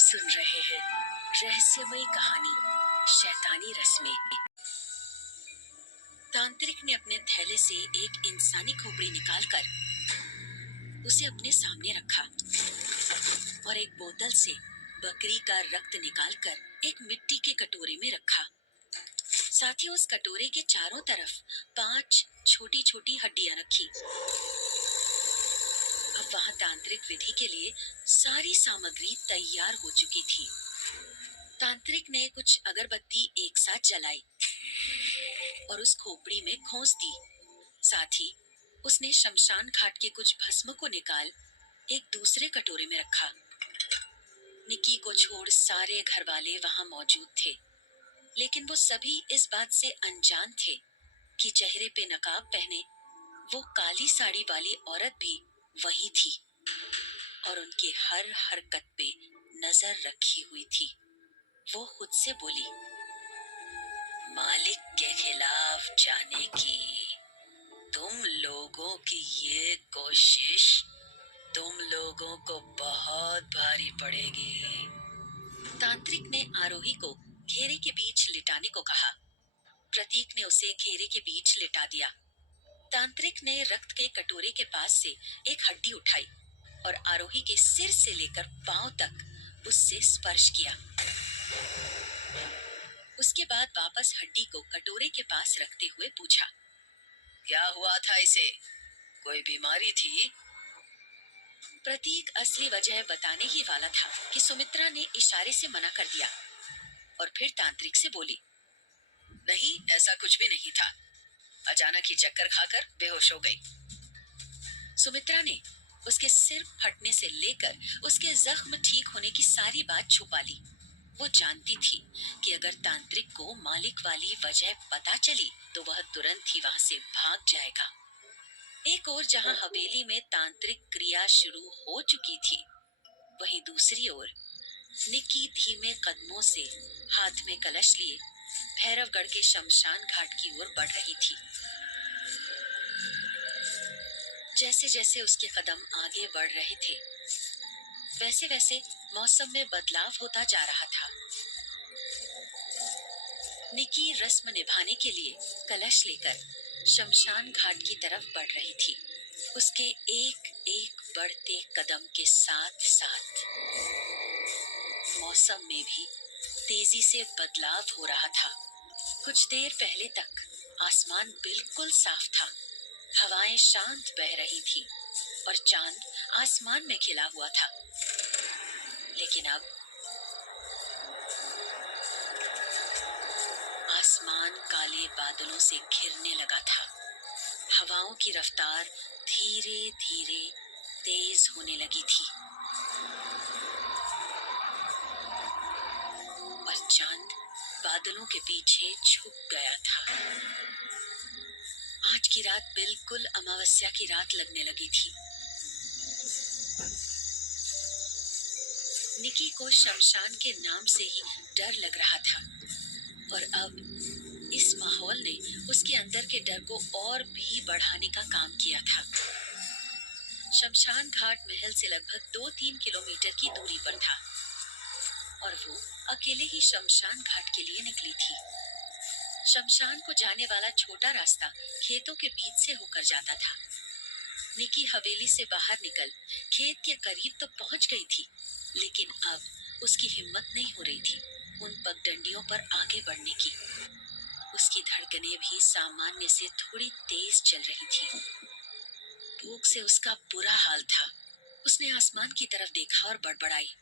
सुन रहे हैं रहस्यमयी कहानी शैतानी रस्में। तांत्रिक ने अपने थैले से एक इंसानी खोपड़ी निकालकर उसे अपने सामने रखा और एक बोतल से बकरी का रक्त निकालकर एक मिट्टी के कटोरे में रखा। साथ ही उस कटोरे के चारों तरफ 5 छोटी छोटी हड्डियां रखी। अब वहां तांत्रिक विधि के लिए सारी सामग्री तैयार हो चुकी थी। तांत्रिक ने कुछ अगरबत्ती एक साथ जलाई और उस खोपड़ी में खोस दी। साथ ही उसने शमशान घाट के कुछ भस्म को निकाल एक दूसरे कटोरे में रखा। निकी को छोड़ सारे घरवाले वहां मौजूद थे, लेकिन वो सभी इस बात से अनजान थे कि चेहरे पे नकाब पहने वो काली साड़ी वाली औरत भी वही थी और उनके हर हरकत पे नजर रखी हुई थी। वो खुद से बोली, मालिक के खिलाफ जाने की तुम लोगों की ये कोशिश तुम लोगों को बहुत भारी पड़ेगी। तांत्रिक ने आरोही को घेरे के बीच लिटाने को कहा। प्रतीक ने उसे घेरे के बीच लिटा दिया। तांत्रिक ने रक्त के कटोरे के पास से एक हड्डी उठाई और आरोही के सिर से लेकर पांव तक उससे स्पर्श किया। उसके बाद वापस हड्डी को कटोरे के पास रखते हुए पूछा, क्या हुआ था इसे? कोई बीमारी थी? प्रतीक असली वजह बताने ही वाला था कि सुमित्रा ने इशारे से मना कर दिया और फिर तांत्रिक से बोली, नहीं, ऐसा कुछ भी नहीं था। अचानक ही चक्कर खाकर बेहोश हो गई। सुमित्रा ने उसके सिर फटने से लेकर उसके जख्म ठीक होने की सारी बात छुपा ली। वो जानती थी कि अगर तांत्रिक को मालिक वाली वजह पता चली तो वह तुरंत ही वहां से भाग जाएगा। एक ओर जहां हवेली में तांत्रिक क्रिया शुरू हो चुकी थी, वहीं दूसरी ओर निक्की धीमे कदमों से हाथ में कलश लिए भैरवगढ़ के शमशान घाट की ओर बढ़ रही थी। जैसे जैसे उसके कदम आगे बढ़ रहे थे, वैसे वैसे मौसम में बदलाव होता जा रहा था। निकी रस्म निभाने के लिए कलश लेकर शमशान घाट की तरफ बढ़ रही थी। उसके एक एक बढ़ते कदम के साथ साथ मौसम में भी तेजी से बदलाव हो रहा था। कुछ देर पहले तक आसमान बिल्कुल साफ था, हवाएं शांत बह रही थी और चांद आसमान में खिला हुआ था। लेकिन अब आसमान काले बादलों से घिरने लगा था। हवाओं की रफ्तार धीरे धीरे तेज होने लगी थी और चांद बादलों के पीछे छुप गया था। आज की रात बिल्कुल अमावस्या की रात लगने लगी थी। निकी को शमशान के नाम से ही डर लग रहा था और अब इस माहौल ने उसके अंदर के डर को और भी बढ़ाने का काम किया था। शमशान घाट महल से लगभग 2-3 किलोमीटर की दूरी पर था और वो अकेले ही शमशान घाट के लिए निकली थी। शमशान को जाने वाला छोटा रास्ता खेतों के बीच से होकर जाता था। निकी हवेली से बाहर निकल खेत के करीब तो पहुंच गई थी, लेकिन अब उसकी हिम्मत नहीं हो रही थी उन पगडंडियों पर आगे बढ़ने की। उसकी धड़कनें भी सामान्य से थोड़ी तेज चल रही थी। भूख से उसका बुरा हाल था। उसने आसमान की तरफ देखा और बड़बड़ाई,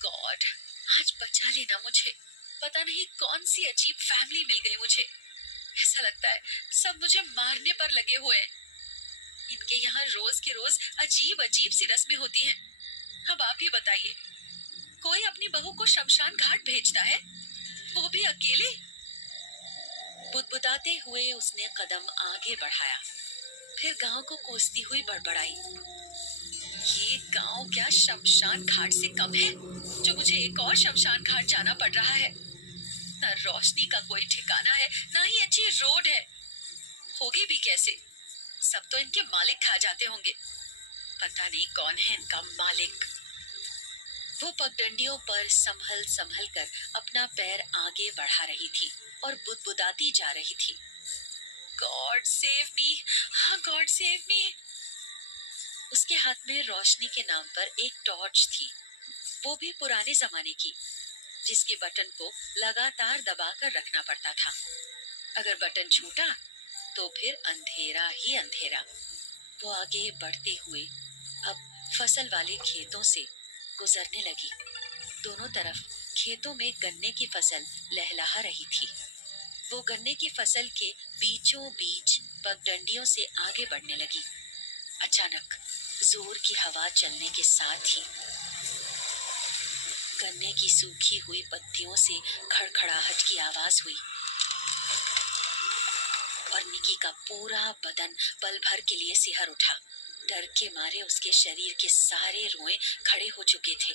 गॉड, आज बचा लेना मुझे। पता नहीं कौन सी अजीब फैमिली मिल गई मुझे। ऐसा लगता है सब मुझे मारने पर लगे हुए हैं। इनके यहाँ रोज के रोज अजीब अजीब सी रस्में होती हैं। अब आप ही बताइए, कोई अपनी बहू को शमशान घाट भेजता है, वो भी अकेले? बुदबुदाते हुए उसने कदम आगे बढ़ाया, फिर गांव को कोसती हुई बड़बड़ाई, ये गांव क्या शमशान घाट से कम है जो मुझे एक और शमशान घाट जाना पड़ रहा है। न रोशनी का कोई ठिकाना है, ना ही अच्छी रोड है। होगी भी कैसे? सब तो इनके मालिक खा जाते होंगे। पता नहीं कौन है इनका मालिक। वो पगडंडियों पर संभल संभल कर अपना पैर आगे बढ़ा रही थी और बुदबुदाती जा रही थी। God save me, God save me. उसके हाथ में रोशनी के नाम पर एक टॉर्च थी, वो भी पुराने जमाने की, जिसके बटन को लगातार दबाकर रखना पड़ता था। अगर बटन छूटा तो फिर अंधेरा ही अंधेरा। वो आगे बढ़ते हुए अब फसल वाले खेतों से गुजरने लगी। दोनों तरफ खेतों में गन्ने की फसल लहलहा रही थी। वो गन्ने की फसल के बीचों बीच पगडंडियों से आगे बढ़ने लगी। अचानक जोर की हवा चलने के साथ ही गन्ने की सूखी हुई पत्तियों से खड़खड़ाहट की आवाज हुई और निकी का पूरा बदन पल भर के लिए सिहर उठा। डर के मारे उसके शरीर के सारे रोए खड़े हो चुके थे।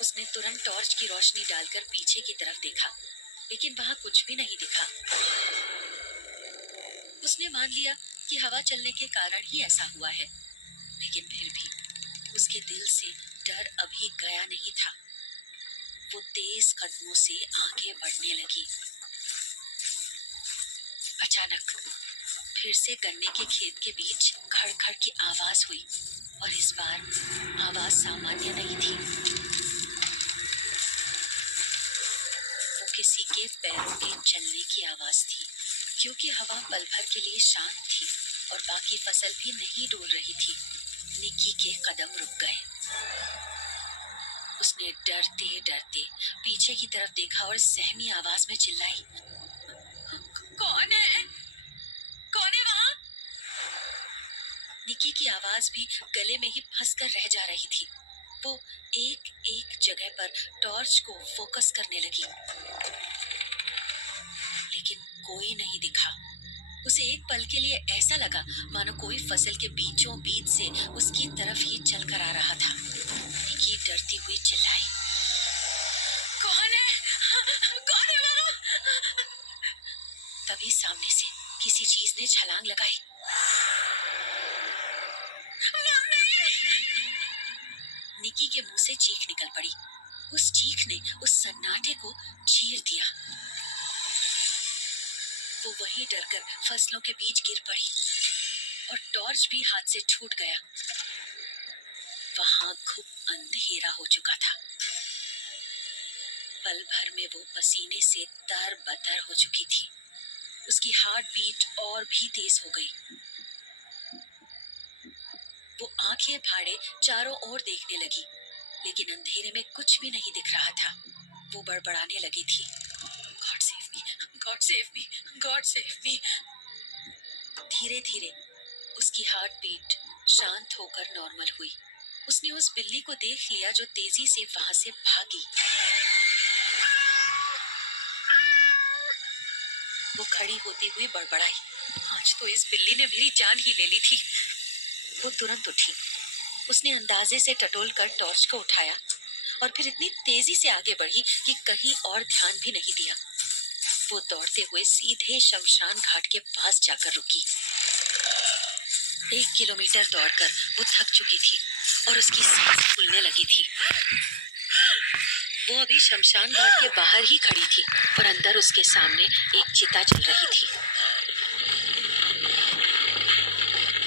उसने तुरंत टॉर्च की रोशनी डालकर पीछे की तरफ देखा, लेकिन वहां कुछ भी नहीं दिखा। उसने मान लिया कि हवा चलने के कारण ही ऐसा हुआ है, लेकिन फिर भी उसके दिल से डर अभी गया नहीं था। वो तेज कदमों से आगे बढ़ने लगी। अचानक फिर से गन्ने के खेत के बीच खड़खड़ की आवाज हुई और इस बार आवाज सामान्य नहीं थी। वो किसी के पैरों के चलने की आवाज थी, क्योंकि हवा पल भर के लिए शांत थी और बाकी फसल भी नहीं डोल रही थी। निकी के कदम रुक गए। उसने डरते डरते पीछे की तरफ देखा और सहमी आवाज में चिल्लाई, कौन है? कौन है वहां? निकी की आवाज भी गले में ही फंस कर रह जा रही थी। वो एक एक जगह पर टॉर्च को फोकस करने लगी, लेकिन कोई नहीं दिखा। उसे एक पल के लिए ऐसा लगा मानो कोई फसल के बीचों बीच से उसकी तरफ ही चलकर आ रहा था। निकी डरती हुई चिल्लाई, कौन है? कौन है वहां? तभी सामने से किसी चीज ने छलांग लगाई। निकी के मुंह से चीख निकल पड़ी। उस चीख ने उस सन्नाटे को चीर दिया। वो वहीं डरकर फसलों के बीच गिर पड़ी और टॉर्च भी हाथ से छूट गया। वहां खूब अंधेरा हो चुका था। पल भर में वो पसीने से तर-बतर हो चुकी थी। उसकी हार्ट बीट और भी तेज हो गई। वो आंखें फाड़े चारों ओर देखने लगी, लेकिन अंधेरे में कुछ भी नहीं दिख रहा था। वो बड़बड़ाने लगी थी, God save me, God save me, God save me. धीरे धीरे उसकी हार्ट बीट शांत होकर नॉर्मल हुई। उसने उस बिल्ली को देख लिया जो तेजी से वहां से भागी। वो खड़ी होती हुई बड़बड़ाई, आज तो इस बिल्ली ने मेरी जान ही ले ली थी। वो तुरंत उठी। उसने अंदाजे से टटोल कर टॉर्च को उठाया और फिर इतनी तेजी से आगे बढ़ी कि कहीं और ध्यान भी नहीं दिया। वो दौड़ते हुए सीधे शमशान घाट के पास जाकर रुकी। 1 किलोमीटर दौड़कर वो थक चुकी थी और उसकी सांस फूलने लगी थी। वो अभी शमशान घाट के बाहर ही खड़ी थी और अंदर उसके सामने एक चिता जल रही थी।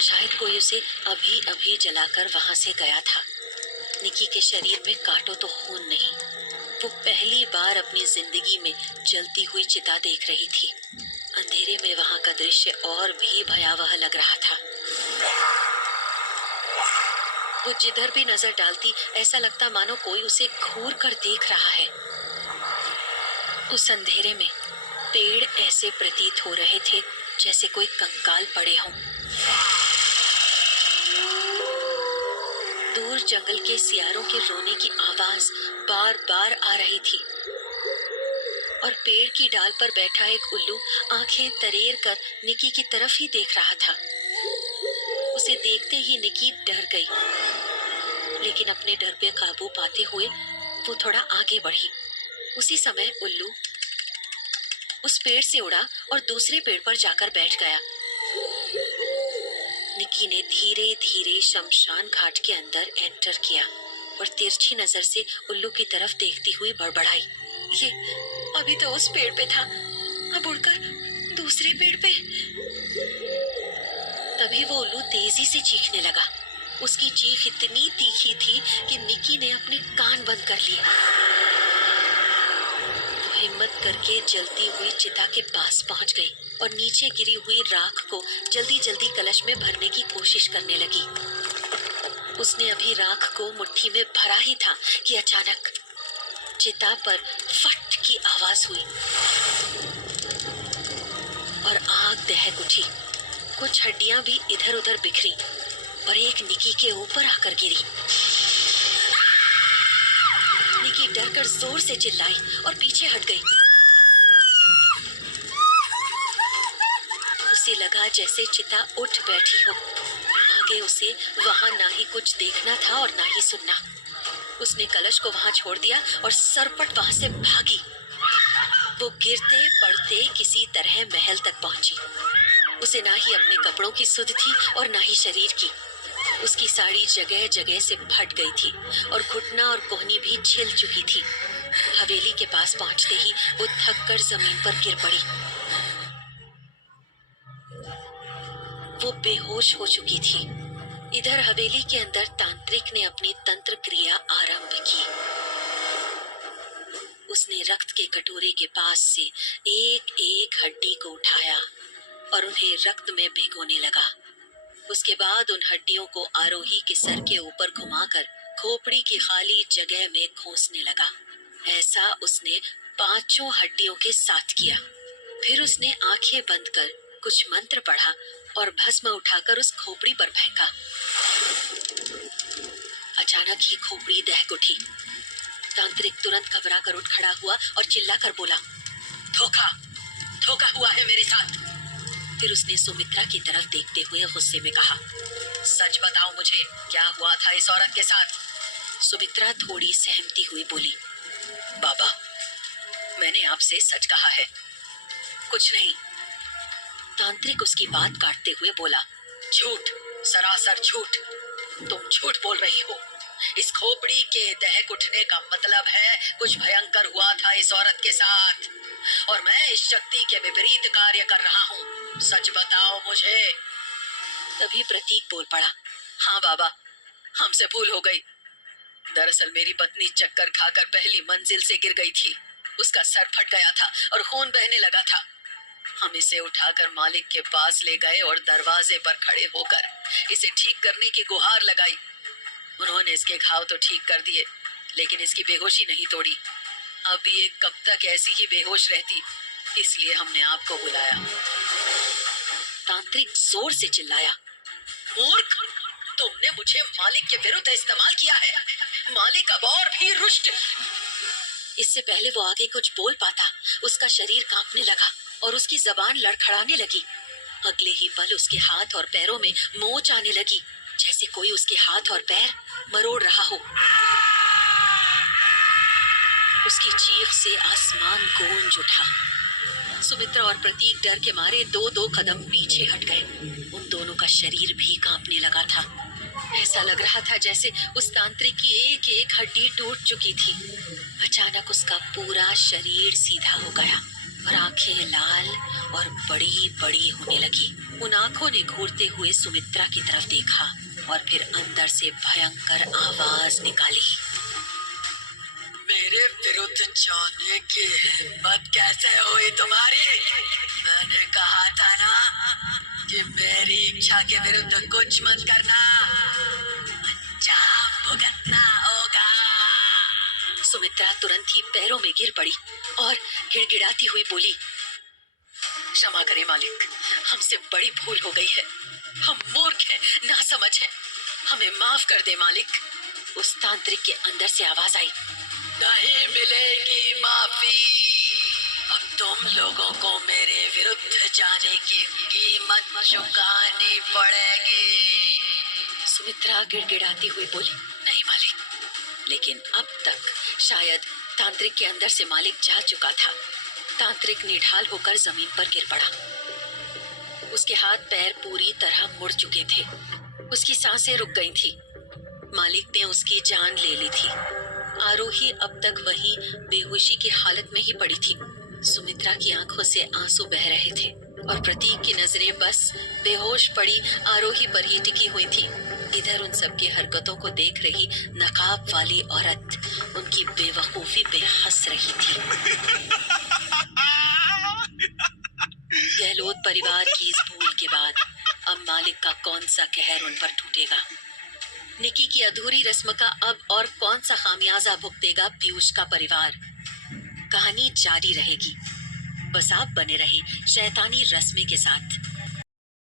शायद कोई उसे अभी अभी जलाकर वहां से गया था। निकी के शरीर में कांटों तो खून नहीं। वो पहली बार अपनी जिंदगी में जलती हुई चिता देख रही थी। अंधेरे में वहां का दृश्य और भी भयावह लग रहा था। वो जिधर भी नजर डालती ऐसा लगता मानो कोई उसे घूर कर देख रहा है। उस अंधेरे में पेड़ ऐसे प्रतीत हो रहे थे जैसे कोई कंकाल पड़े हों। दूर जंगल के सियारों के रोने की आवाज बार बार आ रही थी और पेड़ की डाल पर बैठा एक उल्लू आंखें तरेर कर निकी की तरफ ही देख रहा था। उसे देखते ही निकी डर गई, लेकिन अपने डर पे काबू पाते हुए वो थोड़ा आगे बढ़ी। उसी समय उल्लू उस पेड़ से उड़ा और दूसरे पेड़ पर जाकर बैठ गया। निकी ने धीरे धीरे शमशान घाट के अंदर एंटर किया। और तिरछी नजर से उल्लू की तरफ देखती हुई बड़बड़ाई, ये अभी तो उस पेड़ पे था, अब उड़कर दूसरे पेड़ पे। तभी वो उल्लू तेजी से चीखने लगा। उसकी चीख इतनी तीखी थी कि निकी ने अपने कान बंद कर लिए। वो हिम्मत करके जलती हुई चिता के पास पहुंच गई और नीचे गिरी हुई राख को जल्दी जल्दी कलश में भरने की कोशिश करने लगी। उसने अभी राख को मुट्ठी में भरा ही था कि अचानक चिता पर फट की आवाज हुई और आग दहक उठी। कुछ हड्डियां भी इधर उधर बिखरी और एक निकी के ऊपर आकर गिरी। निकी डरकर जोर से चिल्लाई और पीछे हट गई। उसे लगा जैसे चिता उठ बैठी हो। आगे उसे वहां ना ही कुछ देखना था और ना ही सुनना। उसने कलश को वहां छोड़ दिया और सरपट वहां से भागी। वो गिरते पड़ते किसी तरह महल तक पहुंची। उसे ना ही अपने कपड़ों की सुध थी और ना ही शरीर की। उसकी साड़ी जगह जगह से फट गई थी और घुटना और कोहनी भी छिल चुकी थी। हवेली के पास पहुंचते ही वो थककर जमीन पर गिर पड़ी। वो बेहोश हो चुकी थी। इधर हवेली के अंदर तांत्रिक ने अपनी तंत्र क्रिया आरंभ की। उसने रक्त के कटोरे के पास से एक एक हड्डी को उठाया और उन्हें रक्त में भिगोने लगा। उसके बाद उन हड्डियों को आरोही के सर के ऊपर घुमाकर खोपड़ी की खाली जगह में खोसने लगा। ऐसा उसने 5 हड्डियों के साथ किया। फिर उसने आंखें बंद कर कुछ मंत्र पढ़ा और भस्म उठाकर उस खोपड़ी पर फेंका। अचानक ही खोपड़ी दहक उठी। तांत्रिक तुरंत घबरा कर उठ खड़ा हुआ और चिल्ला कर बोला, धोखा धोखा हुआ है मेरे साथ। फिर उसने सुमित्रा की तरफ देखते हुए गुस्से में कहा, सच बताओ मुझे, क्या हुआ था इस औरत के साथ? सुमित्रा थोड़ी सहमती हुई बोली, बाबा मैंने आपसे सच कहा है, कुछ नहीं। तांत्रिक उसकी बात काटते हुए बोला, झूठ, सरासर झूठ, तुम झूठ बोल रही हो। इस खोपड़ी के दहक उठने का मतलब है कुछ भयंकर हुआ था इस औरत के साथ और मैं इस शक्ति के विपरीत कार्य कर रहा हूँ। सच बताओ मुझे। तभी प्रतीक बोल पड़ा, हाँ बाबा, हमसे भूल हो गई। दरअसल मेरी पत्नी चक्कर खाकर पहली मंजिल से गिर गई थी। उसका सर फट गया था और खून बहने लगा था। हम इसे उठाकर मालिक के पास ले गए और दरवाजे पर खड़े होकर इसे ठीक करने की गुहार लगाई। उन्होंने इसके घाव तो ठीक कर दिए, लेकिन इसकी बेहोशी नहीं तोड़ी। अब ये कब तक ऐसी ही बेहोश रहती, इसलिए हमने आपको बुलाया। तांत्रिक जोर से चिल्लाया, मूर्ख, तुमने मुझे मालिक के विरुद्ध इस्तेमाल किया है। मालिक अब और भी रुष्ट। इससे पहले वो आगे कुछ बोल पाता, उसका शरीर कांपने लगा और उसकी जबान लड़खड़ाने लगी। अगले ही पल उसके हाथ और पैरों में मोच आने लगी, जैसे कोई उसके हाथ और पैर मरोड़ रहा हो। उसकी चीख से आसमान गूंज उठा। सुमित्रा और प्रतीक डर के मारे 2-2 कदम पीछे हट गए। उन दोनों का शरीर भी कांपने लगा था। ऐसा लग रहा था जैसे उस तांत्रिक की एक एक हड्डी टूट चुकी थी। अचानक उसका पूरा शरीर सीधा हो गया और आंखें लाल और बड़ी बड़ी होने लगी। उन आंखों ने घूरते हुए सुमित्रा की तरफ देखा और फिर अंदर से भयंकर आवाज निकाली, मेरे विरुद्ध जाने की हिम्मत कैसे हुई तुम्हारी? मैंने कहा था ना कि मेरी इच्छा के विरुद्ध कुछ मत करना, अंजाम भुगतना होगा। सुमित्रा तुरंत ही पैरों में गिर पड़ी और गिड़गिड़ाती हुई बोली, क्षमा करें मालिक, हमसे बड़ी भूल हो गई है। हम मूर्ख हैं, नासमझ हैं, हमें माफ कर दे मालिक। उस तांत्रिक के अंदर से आवाज आई, नहीं मिलेगी माफी। अब तुम लोगों को मेरे विरुद्ध जाने की कीमत चुकानी पड़ेगी। सुमित्रा गिड़गिड़ाती हुई बोली, नहीं मालिक। लेकिन अब तक शायद तांत्रिक के अंदर से मालिक जा चुका था। तांत्रिक निढाल होकर जमीन पर गिर पड़ा। उसके हाथ पैर पूरी तरह मुड़ चुके थे। उसकी सांसें रुक गई थी। मालिक ने उसकी जान ले ली थी। आरोही अब तक वहीं बेहोशी की हालत में ही पड़ी थी। सुमित्रा की आंखों से आंसू बह रहे थे और प्रतीक की नजरें बस बेहोश पड़ी आरोही पर ही टिकी हुई थी। इधर उन सबकी हरकतों को देख रही नकाब वाली औरत उनकी बेवकूफी पे हंस रही थी। गहलोत परिवार की इस भूल के बाद अब मालिक का कौन सा कहर उन पर टूटेगा? निकी की अधूरी रस्म का अब और कौन सा खामियाजा भुगतेगा पीयूष का परिवार? कहानी जारी रहेगी। बस आप बने रहें शैतानी रस्में के साथ।